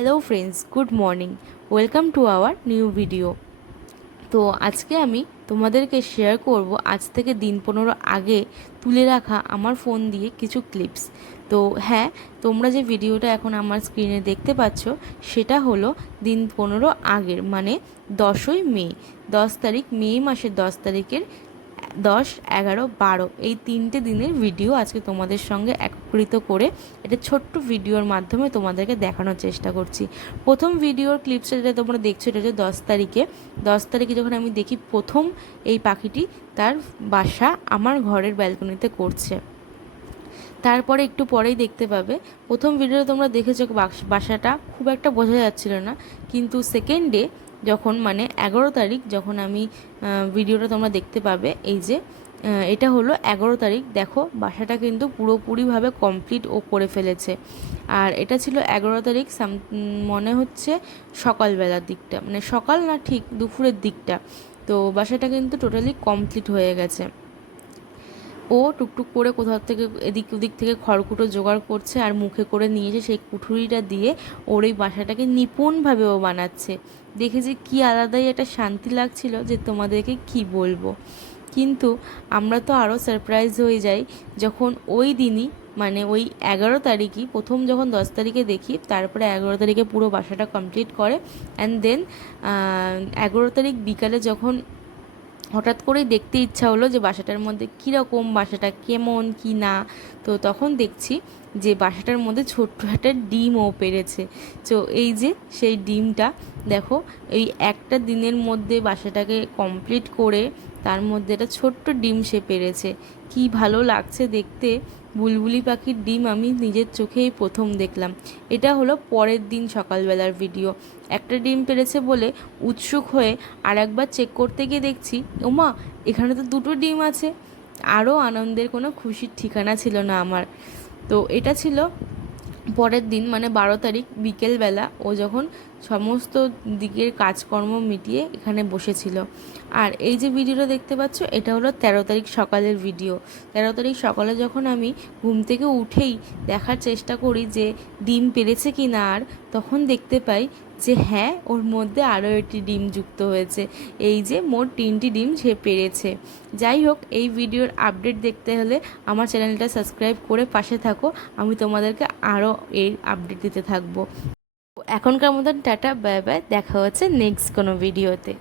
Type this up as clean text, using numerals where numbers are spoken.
Hello friends, good morning. Welcome to our new video. তো আজকে আমি তোমাদেরকে শেয়ার করব আজ থেকে দিন 15 আগে তুলে রাখা আমার ফোন দিয়ে কিছু ক্লিপস। তো হ্যাঁ, তোমরা যে ভিডিওটা এখন আমার স্ক্রিনে দেখতে পাচ্ছ সেটা হলো দিন 15 আগের, মানে 10ই মে, 10 তারিখ, মে মাসের 10 তারিখের 10, 11, 12 এই 3টে দিনের ভিডিও আজকে তোমাদের সঙ্গে একত্রিত করে এটা ছোট্ট ভিডিওর মাধ্যমে তোমাদেরকে দেখানোর চেষ্টা করছি। প্রথম ভিডিওর ক্লিপসটা যেটা তোমরা দেখছো এটা হচ্ছে 10 তারিখে। 10 তারিখে যখন আমি দেখি প্রথম এই পাখিটি তার বাসা আমার ঘরের ব্যালকনিতে করছে। তারপরে একটু পরেই দেখতে পাবে, প্রথম ভিডিওতে তোমরা দেখেছো বাসাটা খুব একটা বোঝা যাচ্ছিল না, কিন্তু সেকেন্ড ডে যখন মানে 11 তারিখ যখন আমি ভিডিওটা তোমরা দেখতে পাবে, এই যে এটা হলো 11 তারিখ, দেখো বাসাটা কিন্তু পুরোপুরিভাবে কমপ্লিট ও করে ফেলেছে। আর এটা ছিল 11 তারিখ মনে হচ্ছে সকালবেলার দিকটা, মানে সকাল না ঠিক দুপুরের দিকটা। তো বাসাটা কিন্তু টোটালি কমপ্লিট হয়ে গেছে। ও টুকটুক করে কোথাও থেকে এদিক ওদিক থেকে খড়কুটো জোগাড় করছে আর মুখে করে নিয়েছে, সেই কুঠুরিটা দিয়ে ওর এই বাসাটাকে নিপুণভাবে ও বানাচ্ছে। দেখে যে কী আলাদাই একটা শান্তি লাগছিল যে তোমাদেরকে কি বলবো। কিন্তু আমরা তো আরও সারপ্রাইজ হয়ে যাই যখন ওই দিনই, মানে ওই 11 তারিখই প্রথম যখন 10 তারিখে দেখি, তারপরে 11 তারিখে পুরো বাসাটা কমপ্লিট করে। অ্যান্ড দেন 11 তারিখ বিকালে যখন হঠাৎ করেই দেখতে ইচ্ছা হলো যে বাসাটার মধ্যে কীরকম, বাসাটা কেমন কি না, তো তখন দেখছি যে বাসাটার মধ্যে ছোট্ট একটা ডিমও পেড়েছে। তো এই যে সেই ডিমটা দেখো, এই একটা দিনের মধ্যে বাসাটাকে কমপ্লিট করে তার মধ্যে একটা ছোট্ট ডিম সে পেড়েছে। কি ভালো লাগছে দেখতে। বুলবুলি পাখির ডিম আমি নিজের চোখেই প্রথম দেখলাম। এটা হলো পরের দিন সকালবেলার ভিডিও। একটা ডিম পেড়েছে বলে উৎসুক হয়ে আর একবার চেক করতে গিয়ে দেখছি, ওমা এখানে তো দুটো ডিম আছে। আরও আনন্দের কোনো খুশির ঠিকানা ছিল না আমার। তো এটা ছিল পরের দিন, মানে 12 তারিখ বিকেলবেলা ও যখন সমস্ত দিকের কাজকর্ম মিটিয়ে এখানে বসেছিল। আর এই যে ভিডিওটা দেখতে পাচ্ছ এটা হলো 13 তারিখ সকালের ভিডিও। 13 তারিখ সকালে যখন আমি ঘুম থেকে উঠেই দেখার চেষ্টা করি যে ডিম পেড়েছে কি না, আর তখন দেখতে পাই যে হ্যাঁ, ওর মধ্যে আরও একটি ডিম যুক্ত হয়েছে। এই যে মোট 3টি ডিম সে পেড়েছে। যাই হোক, এই ভিডিওর আপডেট দেখতে হলে আমার চ্যানেলটা সাবস্ক্রাইব করে পাশে থাকো, আমি তোমাদেরকে আরও এই আপডেট দিতে থাকবো। এখনকার মতন টাটা, বাই বাই, দেখা হচ্ছে নেক্সট কোনো ভিডিওতে।